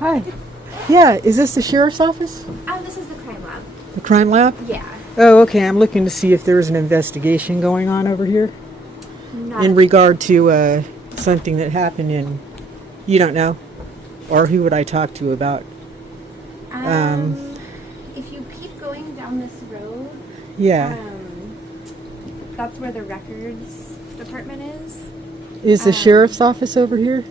Hi. Yeah, is this the sheriff's office? This is the crime lab. The crime lab? Yeah. Oh, okay. I'm looking to see if there's an investigation going on over here Not in regard to something that happened in, you don't know, or who would I talk to about? If you keep going down this road, Yeah. that's where the records department is. Is the sheriff's office over here?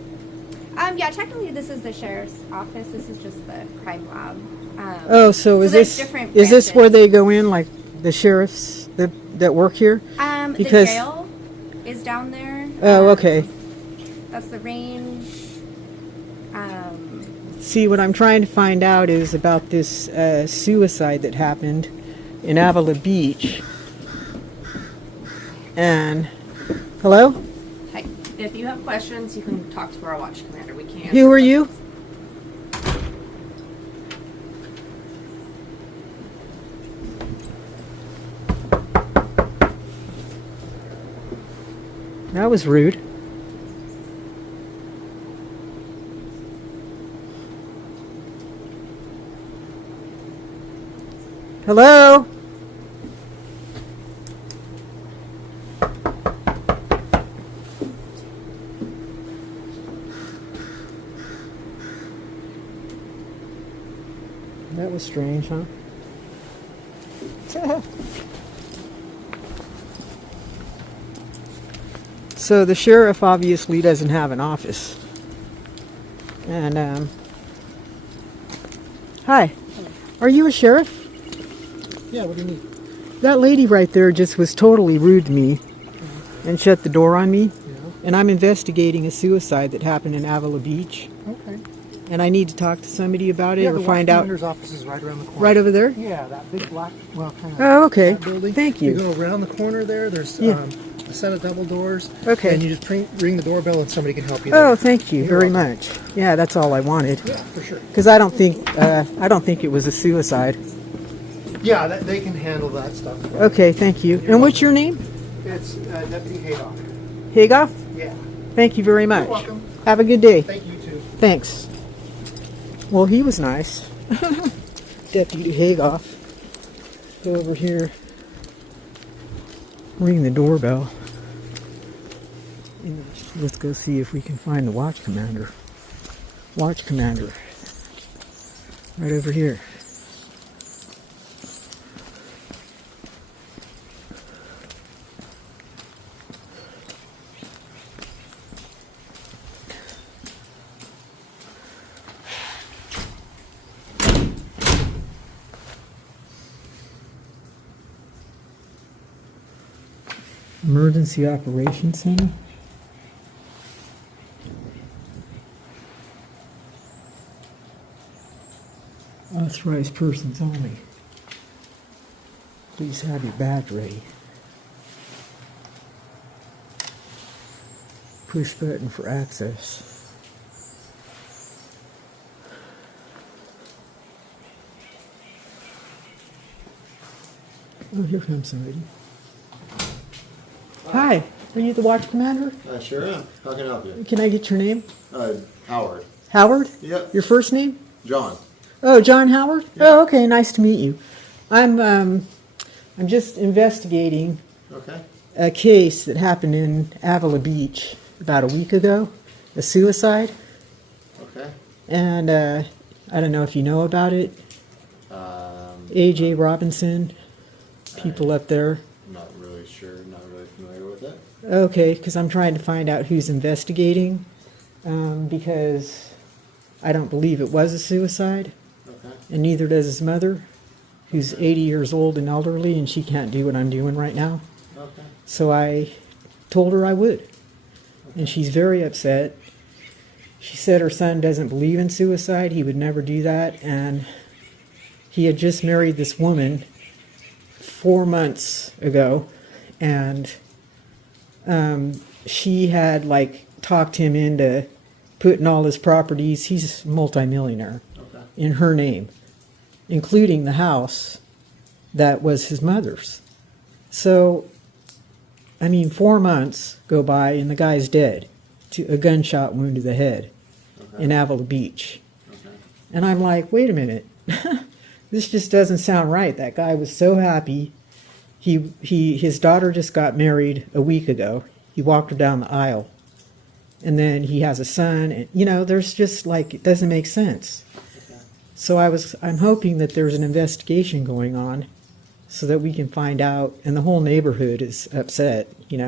Yeah, technically this is the sheriff's office. This is just the crime lab. So is there's this different is this branches. where they go in, like the sheriffs that work here? The jail is down there. Oh, okay. That's the range. See, what I'm trying to find out is about this suicide that happened in Avila Beach. And, hello? Hi. If you have questions, you can talk to our watch commander. We can't. Who are you? That was rude. Hello? That was strange, huh? So the sheriff obviously doesn't have an office. And, hi. Are you a sheriff? Yeah, what do you need? That lady right there just was totally rude to me and shut the door on me. Yeah. And I'm investigating a suicide that happened in Avila Beach. Okay. And I need to talk to somebody about it Yeah, or the find watch out. commander's office is right around the corner. Right over there? Yeah, that big black, well, kind of. Oh, okay. that building. Thank you. You go around the corner there. There's Yeah. a set of double doors. Okay. And you just ring the doorbell and somebody can help you. There. Oh, thank you You're very welcome. much. Yeah, that's all I wanted. Yeah, for sure. Because I don't think it was a suicide. Yeah, they can handle that stuff. Okay, thank you. And what's your name? It's Deputy Haydock. Hagoff? Yeah. Thank you very much. You're welcome. Have a good day. Thank you too. Thanks. Well, he was nice. Deputy Hagoff. Go over here. Ring the doorbell. And let's go see if we can find the watch commander. Watch commander. Right over here. Emergency Operations Center. Authorized persons only. Please have your badge ready. Push button for access. Oh, here comes somebody. Hi, are you the watch commander? I sure am. How can I help you? Can I get your name? Howard. Howard? Yep. Your first name? John. Oh, John Howard? Yeah. Oh, okay, nice to meet you. I'm just investigating Okay. a case that happened in Avila Beach about a week ago, a suicide. Okay. And I don't know if you know about it. A.J. Robinson, people up there. Not really sure. Not really familiar with it. Okay, because I'm trying to find out who's investigating, because I don't believe it was a suicide, Okay. and neither does his mother, who's 80 years old and elderly, and she can't do what I'm doing right now. Okay. So I told her I would, and she's very upset. She said her son doesn't believe in suicide, he would never do that, and he had just married this woman 4 months ago, and she had talked him into putting all his properties, he's a multimillionaire, Okay. in her name, including the house that was his mother's. So, 4 months go by and the guy's dead, to a gunshot wound to the head in Avila Beach. Okay. And I'm like, wait a minute. This just doesn't sound right. That guy was so happy. His daughter just got married a week ago. He walked her down the aisle. And then he has a son, and there's just like, it doesn't make sense. So I'm hoping that there's an investigation going on so that we can find out, and the whole neighborhood is upset, All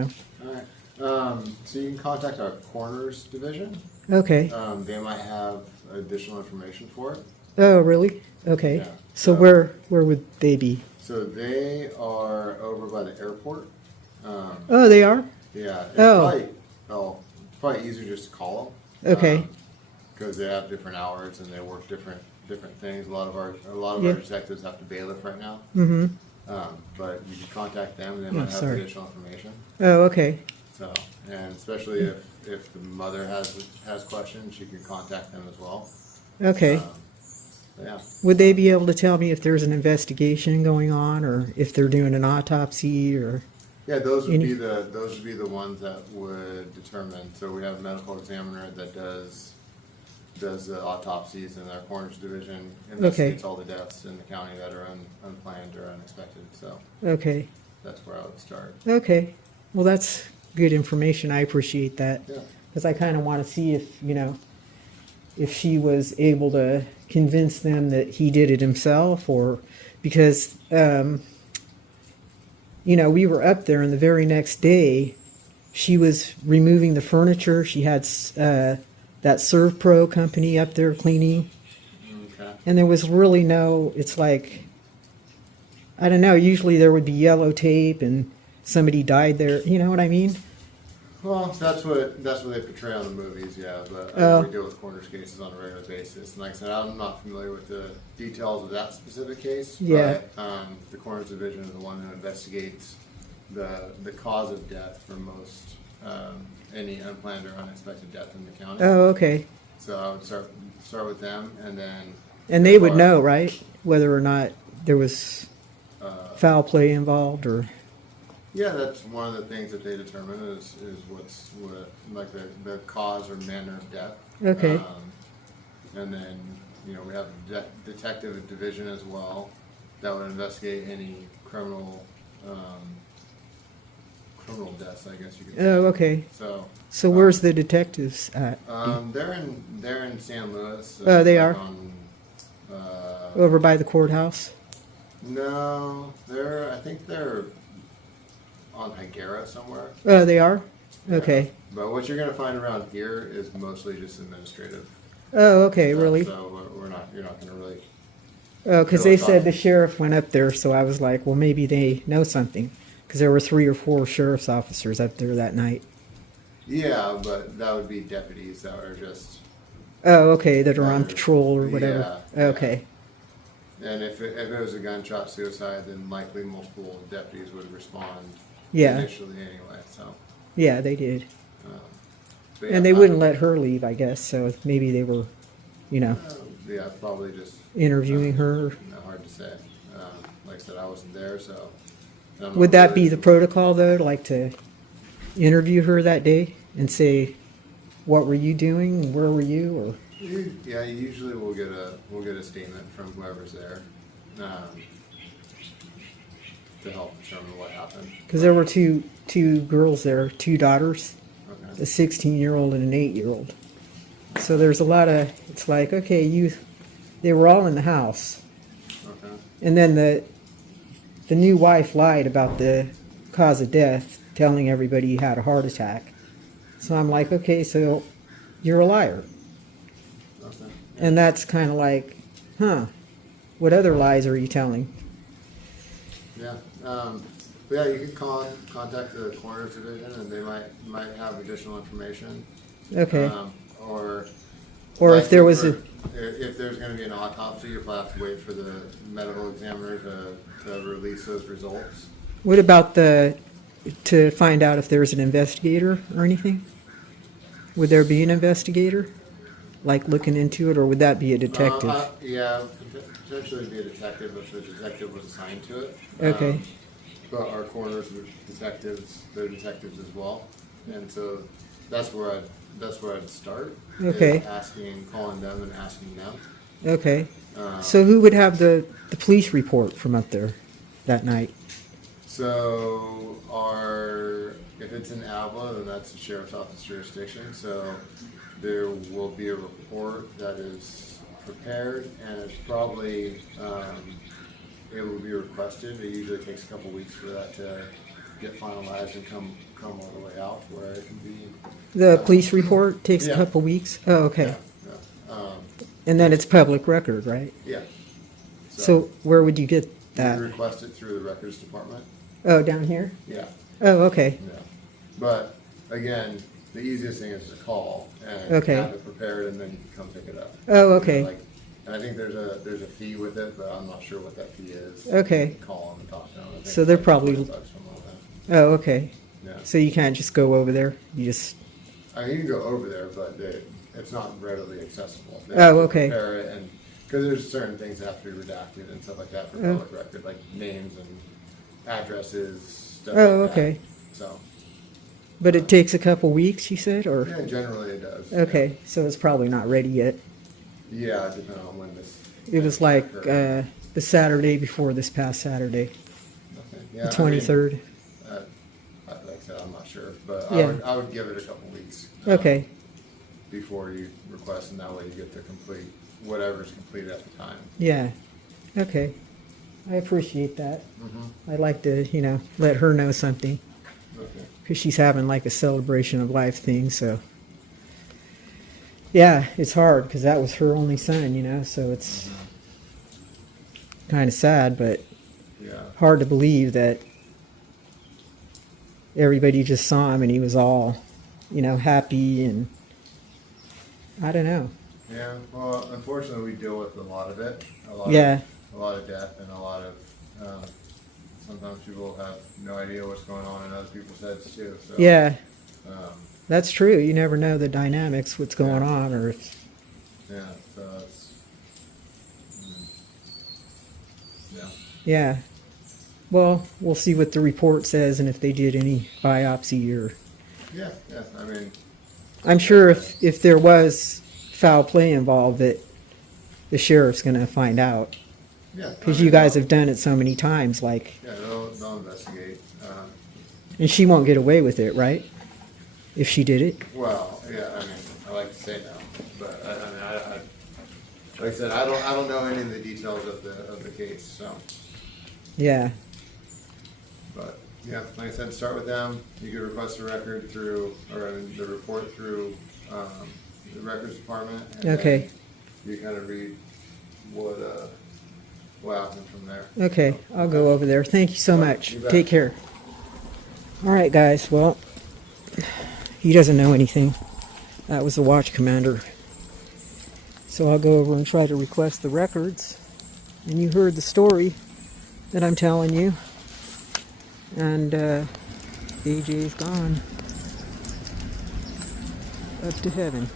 right. So you can contact our coroner's division. Okay. They might have additional information for it. Oh, really? Okay. Yeah. So where would they be? So they are over by the airport. Oh, they are? Yeah. It's Oh. probably easier just to call them. Okay. Because they have different hours and they work different things. A lot of our Yeah. detectives have to bailiff right now. Mm-hmm. But you can contact them and they Oh, might have sorry. additional information. Oh, okay. So, and especially if the mother has questions, she can contact them as well. Okay. Yeah. Would they be able to tell me if there's an investigation going on, or if they're doing an autopsy, or? Yeah, those would Any- be the ones that would determine. So we have a medical examiner that does the autopsies, and our coroner's division investigates all the deaths in the county that are unplanned or unexpected. So Okay. that's where I would start. Okay. Well, that's good information. I appreciate that. Yeah. Because I kind of want to see if she was able to convince them that he did it himself, or because, we were up there, and the very next day she was removing the furniture. She had that Serve Pro company up there cleaning, Okay. and there was really it's like, I don't know, usually there would be yellow tape and somebody died there. You know what I mean? Well, that's what they portray on the movies, yeah. But Oh. we deal with coroner's cases on a regular basis, and like I said, I'm not familiar with the details of that specific case. Yeah. But the coroner's division is the one who investigates the cause of death for most any unplanned or unexpected death in the county. Oh, okay. So I would start with them, and then. And they would know, right, whether or not there was foul play involved, or? Yeah, that's one of the things that they determine is the cause or manner of death. Okay. And then, we have a detective division as well that would investigate any criminal deaths, I guess you could say. Oh, okay. So Where's the detectives at? they're in San Louis. Oh, they are? On, Over by the courthouse? no, I think they're on Higuera somewhere. Oh, they are? Okay. Yeah. But what you're going to find around here is mostly just administrative. Oh, okay, stuff, really? So you're not going to really. Oh, because Really they said thought- the sheriff went up there, so I was like, well, maybe they know something. Because there were 3 or 4 sheriff's officers up there that night. Yeah, but that would be deputies that are just. Oh, okay, that are on patrol or whatever. Yeah, Okay. And if it was a gunshot suicide, then likely multiple deputies would respond. Yeah. Initially, anyway. So. Yeah, they did. But And they wouldn't let her leave, I guess, so maybe they were, Yeah, probably just. interviewing her. Hard to say. Like I said, I wasn't there, so. I'm Would not that really- be the protocol, though, like to interview her that day and say, what were you doing, where were you, or? Yeah, usually we'll get a statement from whoever's there to help determine what happened. Because there were two girls there, 2 daughters, Okay. a 16-year-old and an 8-year-old. So there's a lot of, it's like, okay, they were all in the house. Okay. And then the new wife lied about the cause of death, telling everybody he had a heart attack. So I'm like, okay, so you're a liar. Okay. And that's kind of like, what other lies are you telling? Yeah. But yeah, you can contact the coroner's division, and they might have additional information. Okay. Or If there was if there's going to be an autopsy, you'll probably have to wait for the medical examiner to release those results. What about to find out if there's an investigator or anything? Would there be an investigator, like looking into it, or would that be a detective? Yeah, potentially be a detective if the detective was assigned to it. Okay. But our coroners are detectives; they're detectives as well, and so that's where I'd start. Okay. Is calling them and asking them. Okay. So who would have the police report from up there that night? So if it's in Avila, then that's the sheriff's office jurisdiction. So there will be a report that is prepared, and it's probably it will be requested. It usually takes a couple weeks for that to get finalized and come all the way out where it can be. The police report takes a Yeah. couple weeks? Oh, okay. Yeah. And then it's public record, right? Yeah. So where would you get you that? request it through the records department. Oh, down here? Yeah. Oh, okay. Yeah. But again, the easiest thing is to call and Okay. have it prepared, and then you can come pick it up. Oh, okay. And I think there's a fee with it, but I'm not sure what that fee is. Okay. You can call them and talk to them. I think So they're it's like probably- $20 something like that. Oh, okay. Yeah. So you can't just go over there? You just, I mean, you can go over there, but it's not readily accessible. They Oh, have to okay. Prepare it, and because there's certain things that have to be redacted and stuff like that for Oh. public record, like names and addresses, stuff Oh, like okay. that. So, but it takes a couple weeks, you said, or? yeah, generally it does. Okay, so it's probably not ready yet. Yeah, depending on when this. It was like the Saturday before this past Saturday, Okay. Yeah, the 23rd. Like I said, I'm not sure, but Yeah. I would give it a couple weeks. Okay, Before you request, and that way you get to complete whatever's completed at the time. yeah, okay. I appreciate that. Mm-hmm. I'd like to, let her know something, Okay. because she's having like a celebration of life thing, so. Yeah, it's hard, because that was her only son, so it's kind of sad, but Yeah. hard to believe that everybody just saw him and he was all, happy, and I don't know. Yeah. Well, unfortunately, we deal with a lot of it. Yeah. A lot of death, and a lot of. Sometimes people have no idea what's going on in other people's heads too. So. Yeah, Um, that's true. You never know the dynamics, what's going on, or if, yeah. So it's. Yeah. yeah. Well, we'll see what the report says and if they did any biopsy or. Yeah. Yeah. I mean. I'm sure if there was foul play involved, that the sheriff's going to find out, Yeah. because you guys have done it so many times. Like, Yeah, they'll investigate. and she won't get away with it, right? If she did it. Well, yeah. I mean, I like to say no, but I like I said, I don't know any of the details of the case. So, Yeah. but yeah, like I said, start with them. You could request a record through, the report through the records department. And Okay. then you kind of read what happens from there. Okay, I'll go over there. Thank you so much. You bet. Take care. All right, guys. Well, he doesn't know anything. That was the watch commander. So I'll go over and try to request the records. And you heard the story that I'm telling you. And AJ's gone up to heaven.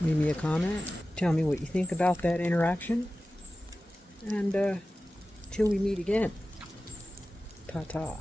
Leave me a comment. Tell me what you think about that interaction. And till we meet again. Ta-ta.